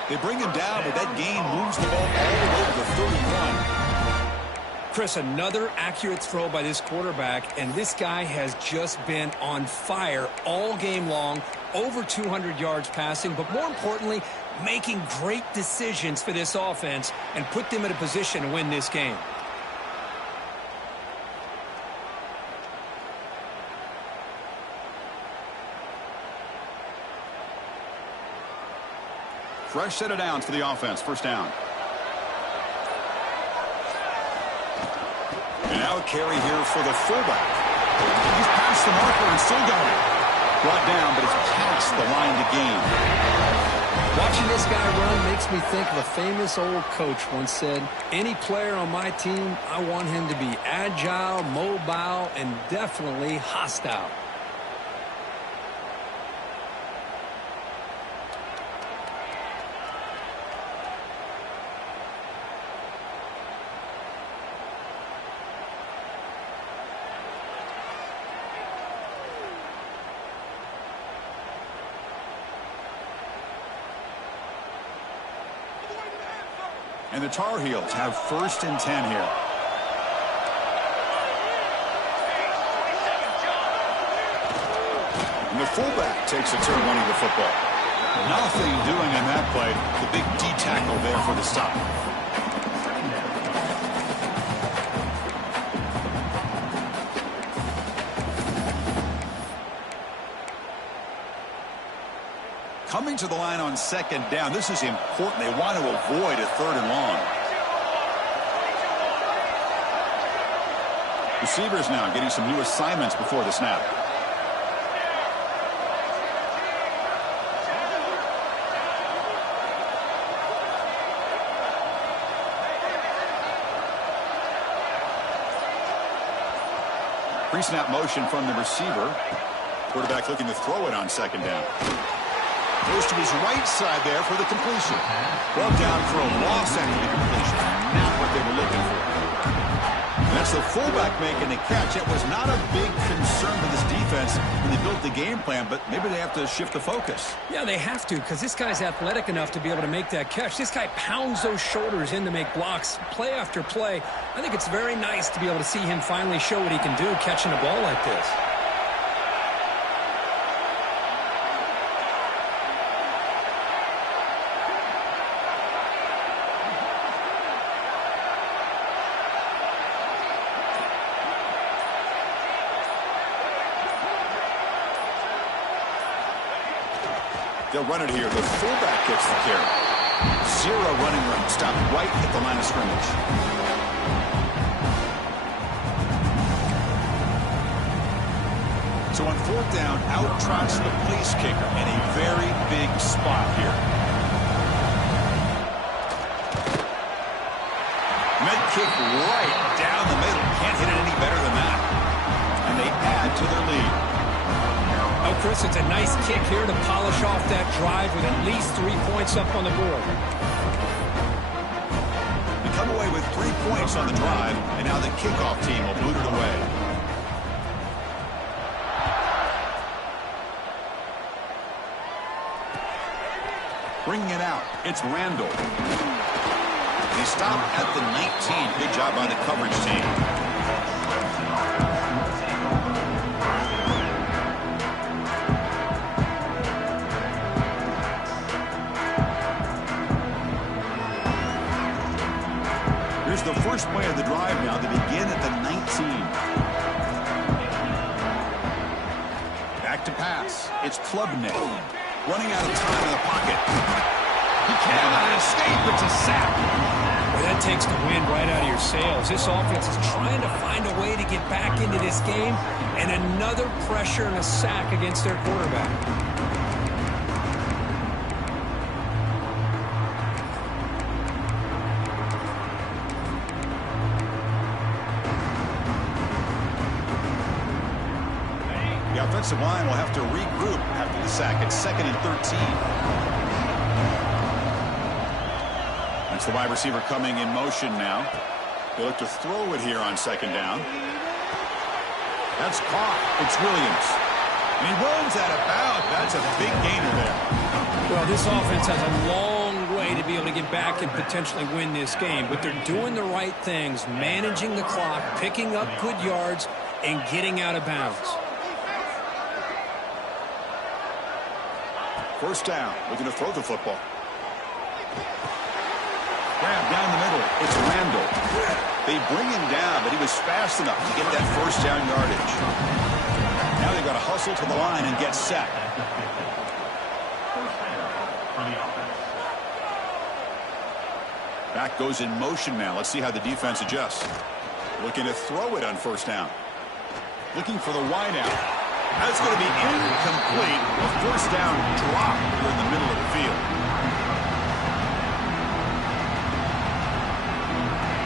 They bring him down, but that gain moves the ball all the way to the 31. Chris, another accurate throw by this quarterback, and this guy has just been on fire all game long. Over 200 yards passing, but more importantly, making great decisions for this offense and put them in a position to win this game. Fresh set of downs for the offense. First down. And now a carry here for the fullback. He's past the marker and still got it. Brought down, but it's past the line to gain. Watching this guy run makes me think of a famous old coach once said, any player on my team, I want him to be agile, mobile, and definitely hostile. And the Tar Heels have 1st and 10 here. And the fullback takes a turn running the football. Nothing doing in that play. The big D tackle there for the stop. Coming to the line on second down. This is important. They want to avoid a 3rd and long. Receivers now getting some new assignments before the snap. Pre-snap motion from the receiver. Quarterback looking to throw it on second down. Goes to his right side there for the completion. Brought down for a loss after the completion. Not what they were looking for. That's the fullback making the catch. It was not a big concern for this defense when they built the game plan, but maybe they have to shift the focus. Yeah, they have to, because this guy's athletic enough to be able to make that catch. This guy pounds those shoulders in to make blocks play after play. I think it's very nice to be able to see him finally show what he can do catching a ball like this. They'll run it here. The fullback gets the carry. Zero running room. Stopped right at the line of scrimmage. So on fourth down, out trots the place kicker in a very big spot here. Med kick right down the middle. Can't hit it any better than that. And they add to their lead. Oh, Chris, it's a nice kick here to polish off that drive with at least 3 points up on the board. They come away with 3 points on the drive, and now the kickoff team will boot it away. Bringing it out, it's Randall. They stop at the 19. Good job by the coverage team. The first play of the drive now. They begin at the 19. Back to pass. It's Klubnik. Running out of time in the pocket. He cannot escape. It's a sack. Well, that takes the wind right out of your sails. This offense is trying to find a way to get back into this game, and another pressure and a sack against their quarterback. The offensive line will have to regroup after the sack. It's 2nd and 13. That's the wide receiver coming in motion now. They look to throw it here on second down. That's caught. It's Williams. And he runs out of bounds. That's a big gainer there. Well, this offense has a long way to be able to get back and potentially win this game, but they're doing the right things, managing the clock, picking up good yards, and getting out of bounds. First down, looking to throw the football. Grab down the middle. It's Randall. They bring him down, but he was fast enough to get that first down yardage. Now they've got to hustle to the line and get set. Back goes in motion now. Let's see how the defense adjusts. Looking to throw it on first down. Looking for the wideout. That's going to be incomplete. A first down drop here in the middle of the field.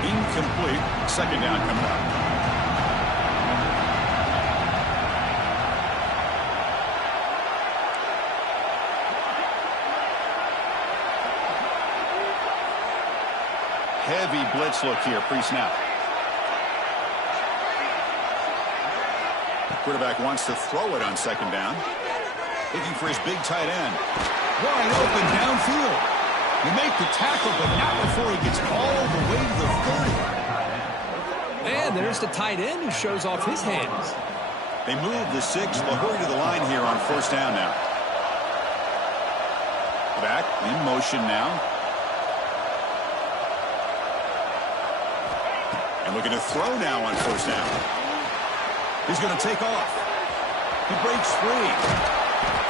Incomplete. Second down coming up. Heavy blitz look here pre-snap. Quarterback wants to throw it on second down. Looking for his big tight end. Wide open downfield. You make the tackle, but not before he gets all the way to the 30. And there's the tight end who shows off his hands. They move the 6. They'll hurry to the line here on first down now. Back in motion now. And looking to throw now on first down. He's going to take off. He breaks free.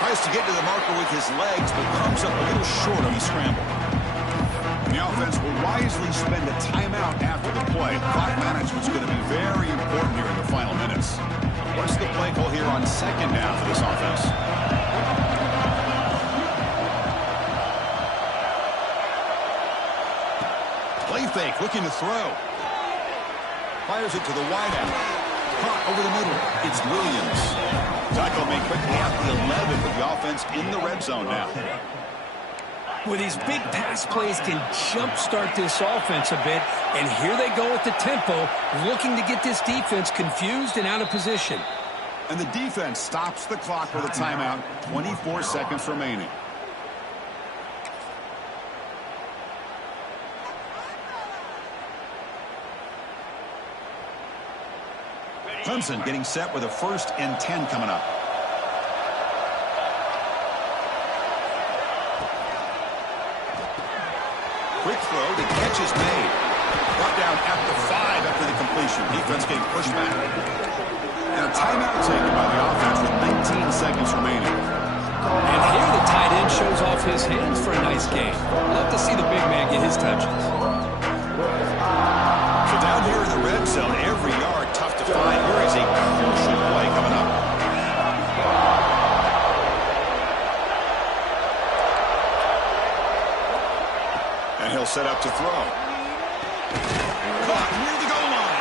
Tries to get to the marker with his legs, but comes up a little short on the scramble. And the offense will wisely spend a timeout after the play. Clock management's going to be very important here in the final minutes. What's the play call here on second down for this offense? Play fake, looking to throw. Fires it to the wideout. Caught over the middle. It's Williams. Tackle made quickly at the 11, but the offense in the red zone now. Well, these big pass plays can jumpstart this offense a bit, and here they go with the tempo, looking to get this defense confused and out of position. And the defense stops the clock with a timeout, 24 seconds remaining. Clemson getting set with a 1st and 10 coming up. Quick throw, the catch is made. Brought down at the 5 after the completion. Defense getting pushed back. And a timeout taken by the offense with 19 seconds remaining. And here the tight end shows off his hands for a nice game. Love to see the big man get his touches. So down here in the red zone, every yard tough to find. Here is a crucial play coming up. And he'll set up to throw. Caught near the goal line.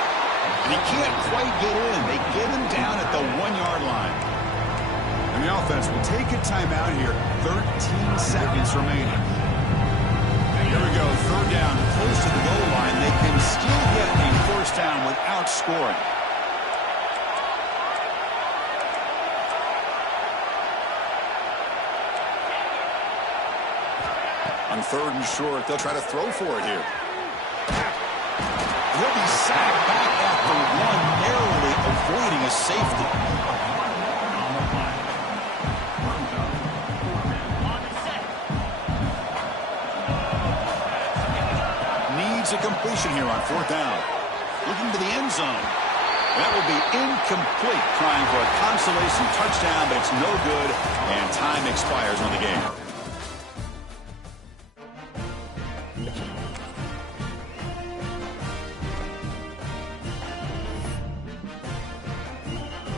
And he can't quite get in. They get him down at the 1-yard line. And the offense will take a timeout here. 13 seconds remaining. Here we go, 3rd down, close to the goal line. They can still get a 1st down without scoring. On 3rd and short, they'll try to throw for it here. He'll be sacked back after 1, narrowly avoiding a safety. A completion here on 4th down. Looking to the end zone. That will be incomplete, trying for a consolation touchdown, but it's no good, and time expires on the game.